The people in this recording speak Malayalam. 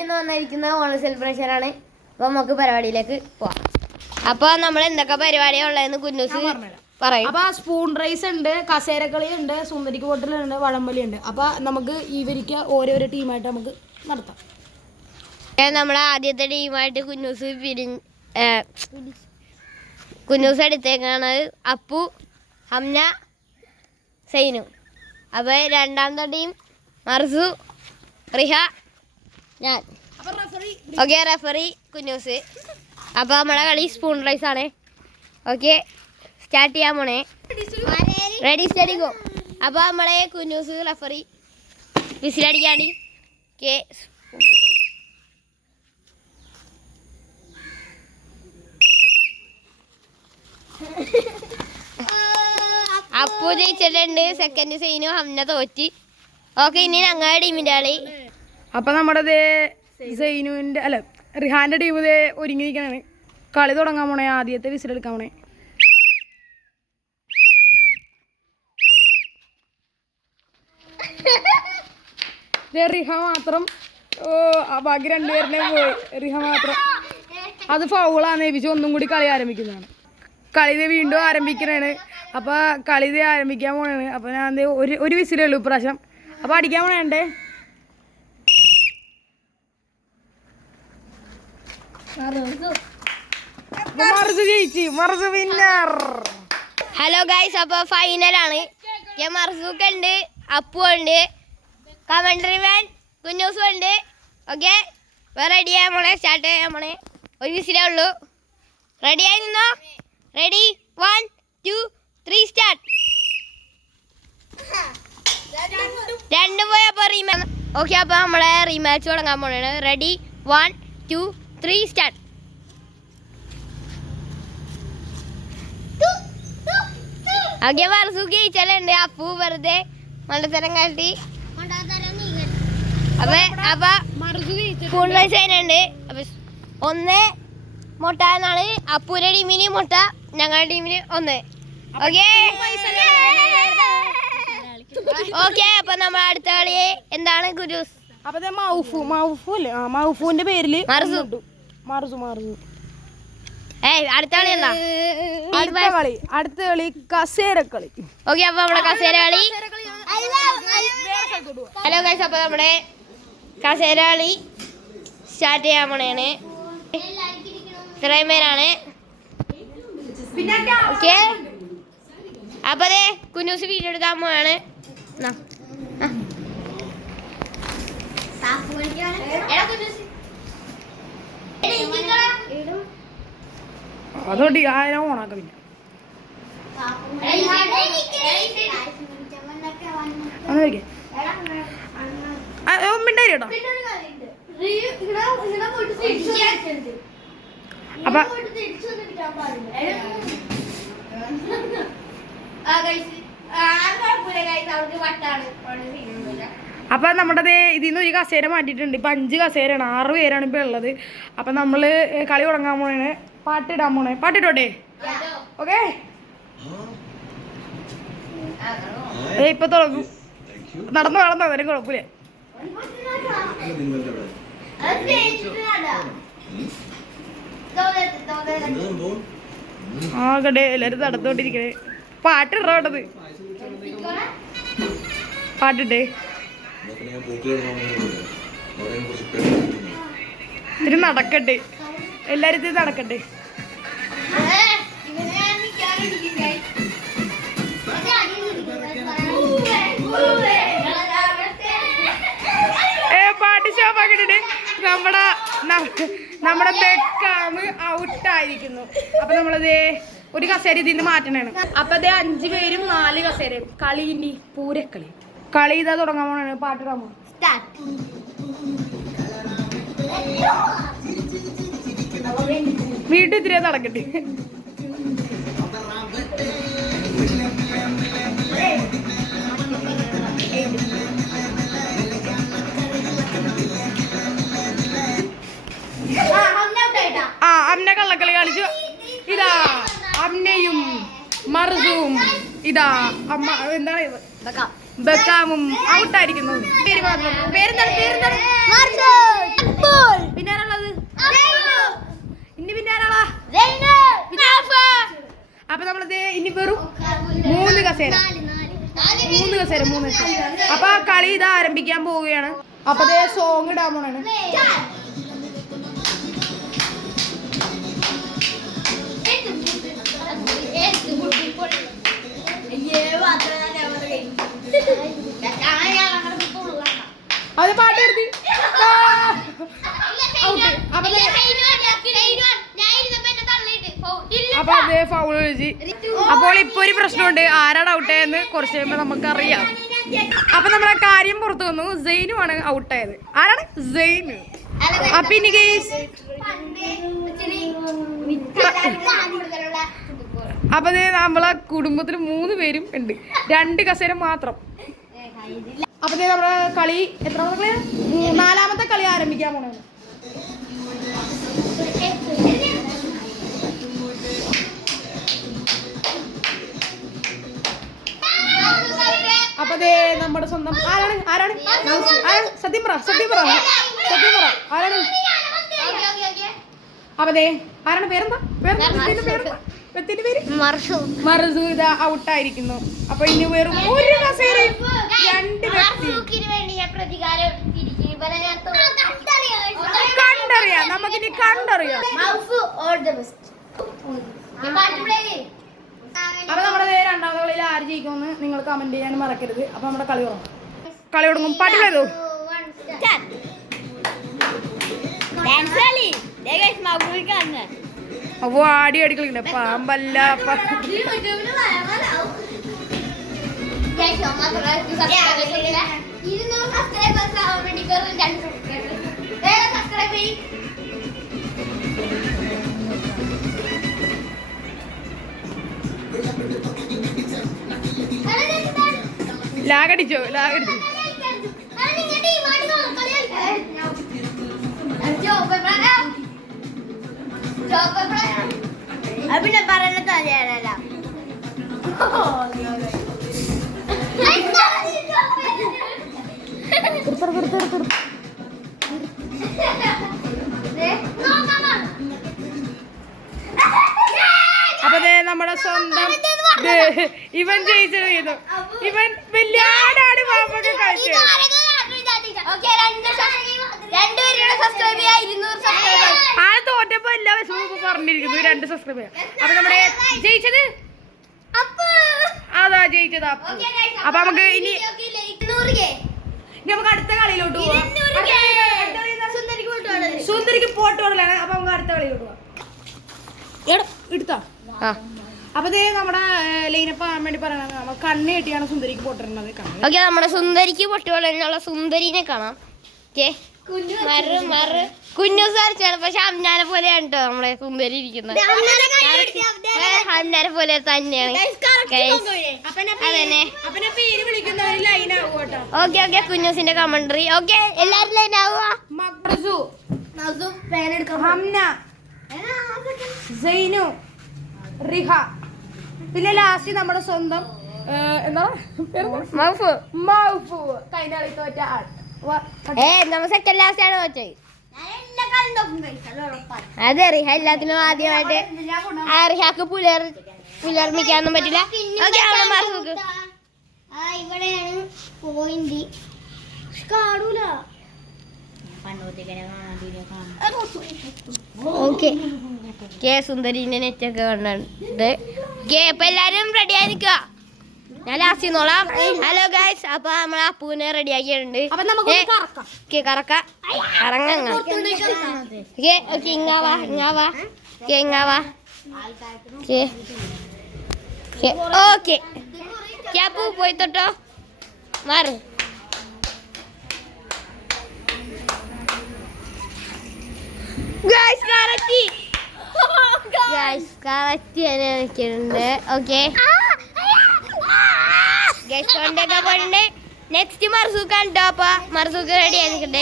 ഇന്ന് വന്നിരിക്കുന്ന ഓണം സെലിബ്രേഷൻ ആണ്. അപ്പൊ നമുക്ക് പരിപാടിയിലേക്ക് പോവാം. അപ്പൊ നമ്മൾ എന്തൊക്കെ പരിപാടിയാണ് ഉള്ളതെന്ന് കുഞ്ഞൂസ് പറയും. അപ്പൊ സ്പൂൺ റൈസ് ഉണ്ട്, കസേരക്കളി ഉണ്ട്, സുന്ദരിക്ക് പൊട്ടലുണ്ട്, വടംവലി ഉണ്ട്. അപ്പൊ നമുക്ക് ഇവർക്ക് ഓരോരോ ടീമായിട്ട് നമുക്ക് നടത്താം. നമ്മളെ ആദ്യത്തെ ടീമായിട്ട് കുഞ്ഞൂസ് എടുത്തേക്കാണ് അപ്പു, ഹംന, സൈനു. അപ്പൊ രണ്ടാമത്തെ ടീം മർസു, റിഹ, ഞാൻ. Okay, referee Kunjus. അപ്പൊ നമ്മളെ കളി സ്പൂൺ റൈസ് ആണ്. ഓക്കെ, സ്റ്റാർട്ട് ചെയ്യാൻ പോണേ. Ready steady go. അപ്പൊ നമ്മളെ കുഞ്ഞൂസ് റെഫറി വിസിലടിക്കാണ്. ഓക്കെ, അപ്പു ജയിച്ചിട്ടുണ്ട്. സെക്കൻഡ് സൈനു, ഹംന തോറ്റി. ഓക്കെ, ഇനി ഞങ്ങളുടെ ടീമിന്റെ കളി. അപ്പൊ നമ്മുടെ സൈനുവിന്റെ അല്ല റിഹാന്റെ ടീം ഒരുങ്ങിയിരിക്കണാണ്. കളി തുടങ്ങാൻ പോണേ. ആദ്യത്തെ വിസിലെടുക്കാൻ പോണേ. റിഹ മാത്രം ബാക്കി രണ്ടുപേരുടെയും പോയി. റിഹ മാത്രം അത് ഫൗളാന്ന് ഏൽപ്പിച്ച് ഒന്നും കൂടി കളി ആരംഭിക്കുന്നതാണ്. കളി വീണ്ടും ആരംഭിക്കണാണ്. അപ്പൊ കളി ആരംഭിക്കാൻ പോണാണ്. അപ്പൊ ഞാൻ ഒരു വിസിലേ ഉള്ളൂ ഇപ്രാവശ്യം. അപ്പൊ അടിക്കാൻ പോണേ. ഹലോ ഗൈസ്, അപ്പൊ ഫൈനലാണ്. മർസൂക്ക് ഉണ്ട്, അപ്പു ഉണ്ട്, കമൻട്രി മാൻ കുഞ്ഞൂസും ഉണ്ട്. ഓക്കെ, റെഡി ആയാൽ പോണേ. സ്റ്റാർട്ട് ചെയ്യാൻ പോണേ. ഒരു വിസിലേ ഉള്ളൂ. റെഡി ആയി നിന്നോ. Ready, 1 2 3 start. രണ്ടും പോയപ്പോ റീമാച്ച്. ഓക്കെ, അപ്പൊ നമ്മളെ റീമാച്ച് തുടങ്ങാൻ പോണേ. Ready, 1 2 3 start. ഓക്കെ, മർസൂക്ക് ജയിച്ചാലുണ്ട്. അപ്പു വെറുതെ മണ്ടത്തരം കാട്ടി. അപ്പൊ സ്പൂൺ റൈസ് അതിനുണ്ട്. അപ്പൊ 1 മുട്ട എന്നാണ്. അപ്പൂന്റെ ടീമിന് മുട്ട, ഞങ്ങളുടെ ടീമിന് 1. ഓക്കെ ഓക്കെ, അപ്പൊ നമ്മൾ അടുത്ത കളി എന്താണ് കുരൂസ്? അപ്പൊ മൗഫുല്ലേ, മൗഫുവിന്റെ പേരില് മർസു. അടുത്ത കളി എന്താ? അടുത്ത കളി കസേരക്കളി. ഓക്കെ, അപ്പൊ നമ്മുടെ കസേര കളി. ഹലോ ഗൈസ്, അപ്പൊ നമ്മുടെ കസേര കളി സ്റ്റാർട്ട് ചെയ്യാൻ പോണേണ്. ഇത്രയും പേരാണ്. ഓക്കെ, അപ്പൊ അതെ കുഞ്ഞൂസ് വീഡിയോ എടുക്കാൻ പോവാണ്. അതോട്ട് ആയിരം ഓണാക്ക. പിന്നെ മിണ്ടായിട്ടോ. അപ്പൊ അപ്പൊ നമ്മുടെ ഇതിന്ന് ഒരു കസേര മാറ്റിയിട്ടുണ്ട്. ഇപ്പൊ 5 കസേരയാണ്. 6 പേരാണ് ഇപ്പൊ ഉള്ളത്. അപ്പൊ നമ്മള് കളി തുടങ്ങാൻ പോണേ. പാട്ടിടാൻ പോണേ. പാട്ടിട്ടോട്ടെ? ഓക്കെ, ഇപ്പൊ തുടങ്ങും. നടന്നോ അതിനും കുഴപ്പമില്ല. ആകട്ടെ, എല്ലാരും നടന്നോണ്ടിരിക്കണേ. പാട്ടിടേണ്ടത്. പാട്ടിട്ടേ ഇത്തിരി നടക്കട്ടെ. എല്ലാരും ഇത്തിരി നടക്കട്ടെ. പാട്ട് ഷോപ്പാക്കിട്ട് നമ്മുടെ ബെക്കാമ് ഔട്ടായിരിക്കുന്നു. അപ്പൊ നമ്മളത് ഒരു കസേര ഇതിന് മാറ്റണാണ്. അപ്പൊ അതേ 5 പേരും 4 കസേരയും. കളി ഇനി പൂരക്കളി. കളി ഇതാ തുടങ്ങാൻ പോണാണ്. പാട്ടിടാൻ പോണ. വീട്ടിൽ ഇത്തിരി നടക്കട്ടെ. അമ്മ കള്ളക്കളി കളിച്ചു. ഇതാ അമ്മയും മർസും. ഇതാ അമ്മ എന്താണ് ബെക്കാമും ഔട്ടായിരിക്കുന്നു. പേര് മാത്രം. പേരെന്താണ്? പിന്നെ ആരാളത്? ഇനി പിന്നെ ആരാളാ? അപ്പൊ നമ്മളിത് ഇനി വെറും 3 കസേര. അപ്പൊ ആ കളി ഇത് ആരംഭിക്കാൻ പോവുകയാണ്. അപ്പൊ അതേ സോങ് ഇടാൻ പോണാണ്. അത് പാട്ട് എടുത്തി. അപ്പൊ അതേ ഫൗൾ കളിച്ച്. അപ്പോൾ ഇപ്പൊ ഒരു പ്രശ്നമുണ്ട്, ആരാണ് ഔട്ടായെന്ന് കുറച്ച് കഴിയുമ്പോ നമുക്കറിയാം. അപ്പൊ നമ്മളെ കാര്യം പുറത്തു വന്നു. സെയിനു ആണ് ഔട്ടായത്. ആരാണ്? സെയിന്. അപ്പൊ ഇനി അപ്പൊ നമ്മളെ കുടുംബത്തിൽ 3 പേരും ഉണ്ട്, 2 കസേര മാത്രം. അപ്പൊ നമ്മുടെ കളി എത്രാമത്തെ കളിയാണ്? 4ാമത്തെ കളി ആരംഭിക്കാൻ പോണേ. അപ്പൊ നമ്മുടെ സ്വന്തം ആരാണ്? സത്യം പറ ആരാണ്? അപ്പൊ ആരാണ്? പേരെന്താ? മർസു ഇത് ഔട്ടായിരിക്കുന്നു. അപ്പൊ ഇനി വെറും 1 കസേര 2 വ്യക്തി. കണ്ടറിയാം, നമുക്കിനി കണ്ടറിയാം. അപ്പൊ നമ്മുടെ 2ാമത്തെ കളിയിൽ ആര് ജയിക്കുമെന്ന് നിങ്ങൾ കമന്റ് ചെയ്യാൻ മറക്കരുത്. അപ്പൊ നമ്മുടെ കളി തുടങ്ങും. പാട്ട് ചെയ്തു. അപ്പൊ ആടി കളിക്കലുണ്ട്. പാമ്പല്ല. ലാഗടിച്ചു. പിന്നെ പറയുന്ന തലയാണല്ലോ. അപ്പൊ നമ്മുടെ സ്വന്തം ഇവൻ ജയിച്ചത് ചെയ്തു. ഇവൻ വലിയ ആടാടി പാമ്പൊക്കെ കളിച്ചു. ആ തോറ്റപ്പോ എല്ലാ വിഷമവും പറഞ്ഞിരിക്കുന്നു 2 സബ്സ്ക്രൈബർ. അപ്പൊ നമ്മുടെ ജയിച്ചത് അതാ ജയിച്ചത്. അപ്പൊ നമുക്ക് ഇനി നമുക്ക് അടുത്ത കളിയിലോട്ട് പോവാം. സുന്ദരിക്ക് പോട്ടോടലാണ്. അപ്പൊ നമുക്ക് അടുത്ത കളിയിലോട്ട് പോവാം. എടുത്താ. അപ്പൊ നമ്മുടെ ലൈനപ്പ് ആകാൻ വേണ്ടി പറയണത് നമ്മൾ കണ്ണ് കെട്ടിയാണ് സുന്ദരിക്ക് പൊട്ടിടുന്നത്. ഓക്കെ, നമ്മുടെ സുന്ദരിക്ക് പൊട്ടുകൊള്ളുന്നുള്ള സുന്ദരിനെ കാണാം. കുഞ്ഞു സാരിച്ചാണ്, പക്ഷെ അമ്നാനെ പോലെയാണ് കേട്ടോ നമ്മളെ സുന്ദരി ഇരിക്കുന്നത്. അമ്നാനെ പോലെ തന്നെയാണ്. ഓക്കെ കുഞ്ഞൂസിന്റെ കമന്ററി. ഓക്കെ, എല്ലാരും ലൈൻ ആവുക. റിഹ, പിന്നെ ലാസ്റ്റ് നമ്മുടെ സ്വന്തം എന്താ കൈനാളി തോറ്റ ആൾ. നമ്മ സെക്കൻഡ് ലാസ്റ്റ് ആണ് തോറ്റത്. അതെ, റിഹ എല്ലാത്തിനും ആദ്യമായിട്ട്. റിഹക്ക് പുലർമിക്കാനൊന്നും പറ്റില്ല. ഓക്കെ, സുന്ദരിന്റെ നെറ്റൊക്കെ കണ്ടുണ്ട്. അപ്പൊ എല്ലാരും റെഡി ആയി നിൽക്കുക. ഞാൻ ലാസ്റ്റ് നോളാം. ഹലോ ഗൈസ്, അപ്പൊ നമ്മളെ അപ്പൂനെ റെഡി ആക്കിയിട്ടുണ്ട്. കറക്കാം. ഓക്കെ, അപ്പൂ പോയി തൊട്ടോ. മാറ്. കറക്റ്റ് നിൽക്കുന്നുണ്ട്. ഓക്കെ, നെക്സ്റ്റ് മർസൂക്കാണ് കേട്ടോ. അപ്പൊ മർസൂക്ക് റെഡി ആയി നിൽക്കണ്ടേ.